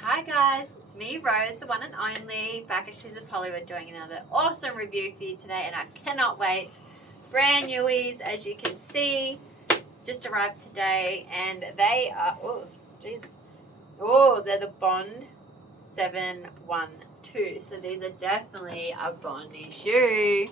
Hi guys, it's me Rose, the one and only, back at Shoes of Hollywood doing another awesome review for you today, and I cannot wait. Brand newies, as you can see, just arrived today, and they are, oh Jesus, oh, they're the BOND-712, so these are definitely a Bondy shoe.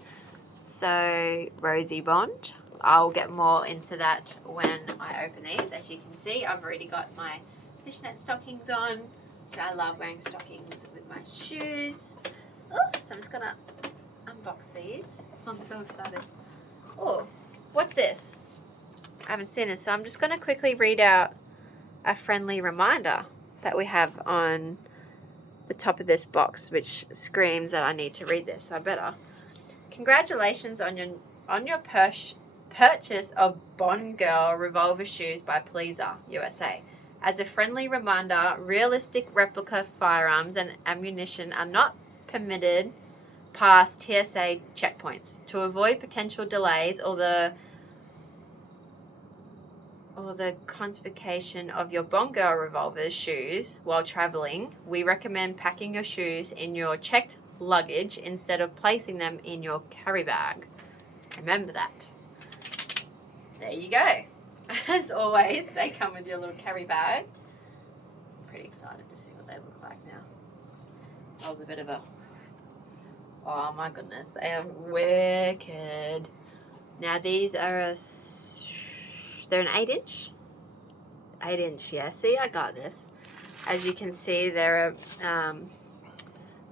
So Rosie Bond, I'll get more into that when I open these. As you can see, I've already got my fishnet stockings on. So I love wearing stockings with my shoes. Oh, so I'm just gonna unbox these. I'm so excited. Oh, what's this? I haven't seen this, so I'm just gonna quickly read out a friendly reminder that we have on the top of this box, which screams that I need to read this, so I better. Congratulations on your purchase of Bond Girl Revolver shoes by Pleaser USA. As a friendly reminder, realistic replica firearms and ammunition are not permitted past TSA checkpoints. To avoid potential delays or the confiscation of your Bond Girl Revolver shoes while traveling, we recommend packing your shoes in your checked luggage instead of placing them in your carry bag. Remember that. There you go. As always, they come with your little carry bag. Pretty excited to see what they look like now. That was a bit of a, oh my goodness, they are wicked. Now these are they're an 8-inch. 8-inch, yeah. See, I got this. As you can see, they're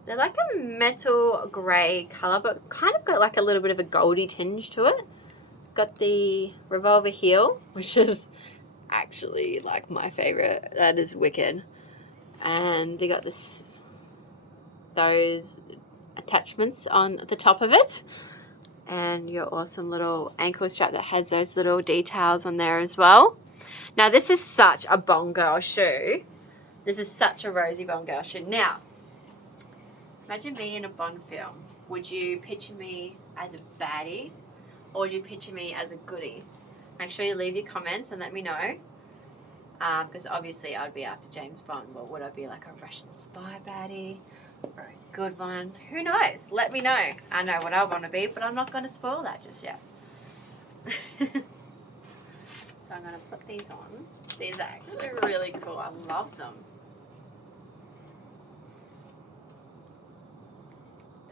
like a metal grey colour, but kind of got like a little bit of a goldy tinge to it. Got the revolver heel, which is actually like my favorite. That is wicked. And they got those attachments on the top of it, and your awesome little ankle strap that has those little details on there as well. Now this is such a Bond Girl shoe. This is such a Rosie Bond Girl shoe. Now imagine me in a Bond film. Would you picture me as a baddie, or would you picture me as a goodie? Make sure you leave your comments and let me know. Because obviously I'd be after James Bond, but would I be like a Russian spy baddie or a good one? Who knows? Let me know. I know what I want to be, but I'm not going to spoil that just yet. So I'm going to put these on. These are actually really cool. I love them.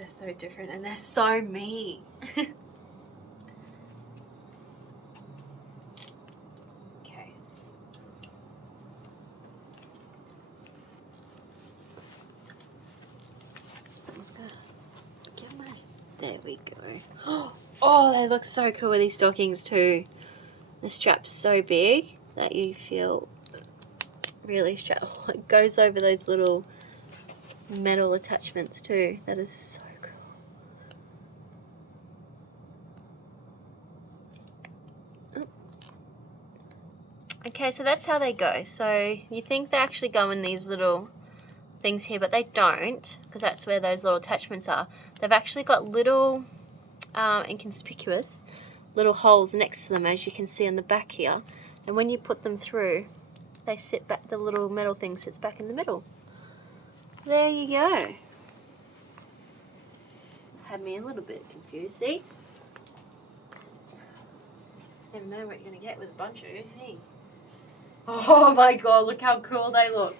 They're so different and they're so me. There we go. Oh, they look so cool with these stockings too. The strap's so big that you feel really strapped. Oh, it goes over those little metal attachments too. That is so cool. Okay, so that's how they go. So you think they actually go in these little things here, but they don't, because that's where those little attachments are. They've actually got little inconspicuous little holes next to them, as you can see on the back here, and when you put them through, they sit back, the little metal thing sits back in the middle. There you go. Had me a little bit confused. See, never know what you're gonna get with a bunch of, hey. Oh my god, look how cool they look.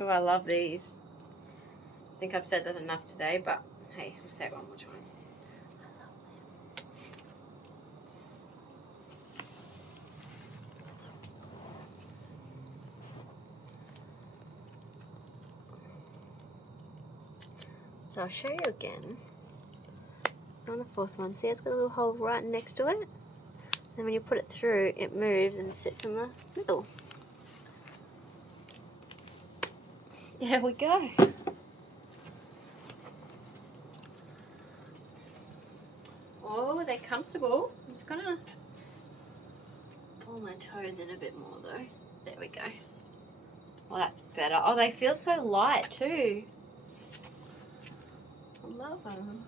Oh, I love these. I think I've said that enough today, but hey, I'll say it one more time. I love them. So I'll show you again. On the fourth one, see it's got a little hole right next to it? And when you put it through, it moves and sits in the middle. There we go. Oh, they're comfortable. I'm just gonna pull my toes in a bit more though. There we go. Well, that's better. Oh, they feel so light too. I love them.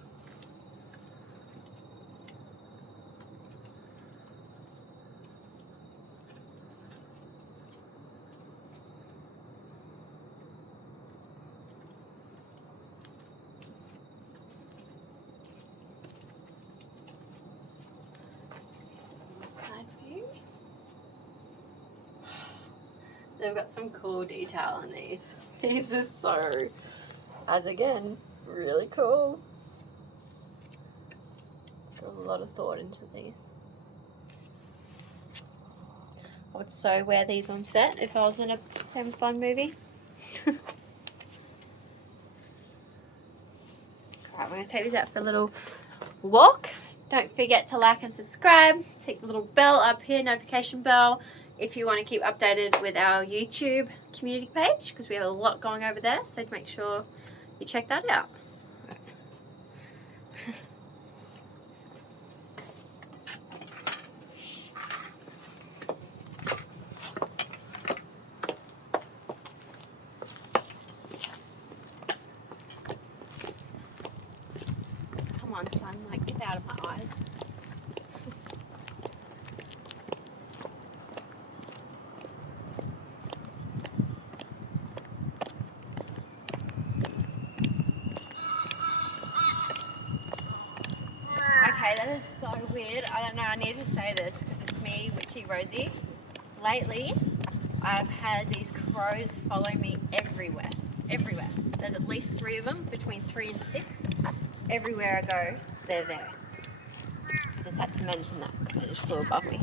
They've got some cool detail in these. These are so, as again, really cool. Got a lot of thought into these. I would so wear these on set if I was in a James Bond movie. Alright, we're going to take these out for a little walk. Don't forget to like and subscribe. Tick the little bell up here, notification bell, if you want to keep updated with our YouTube community page, because we have a lot going over there, so make sure you check that out. Come on, son, like, get out of my eyes. Okay, that is so weird. I don't know, I need to say this because it's me, Witchy Rosie. Lately, I've had these crows follow me everywhere. Everywhere. There's at least 3 of them, between 3 and 6. Everywhere I go, they're there. I just had to mention that because they just flew above me.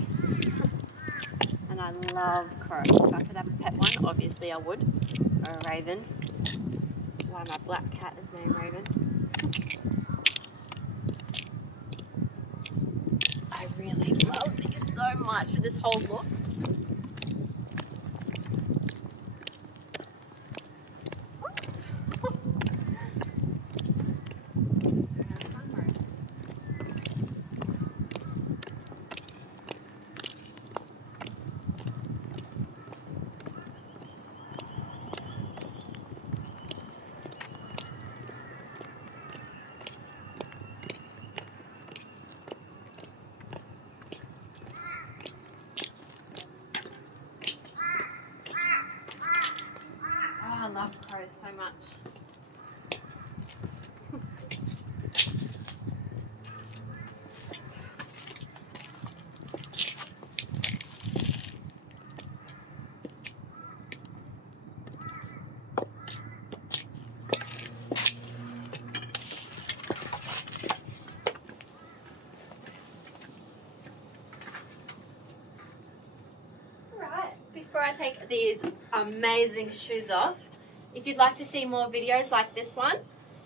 And I love crows. If I could have a pet one, obviously I would. Or a raven. That's why my black cat is named Raven. I really love these so much for this whole look. I love crows so much. Right, before I take these amazing shoes off, if you'd like to see more videos like this one,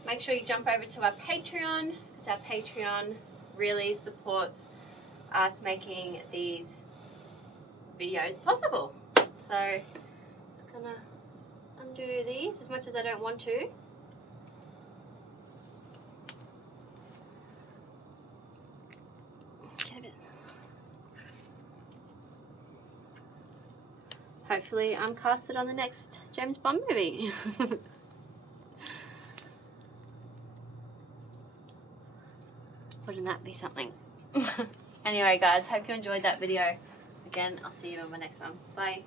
make sure you jump over to our Patreon, because our Patreon really supports us making these videos possible. So, just gonna undo these as much as I don't want to. Hopefully I'm casted on the next James Bond movie. Wouldn't that be something? Anyway guys, hope you enjoyed that video. Again, I'll see you in my next one. Bye.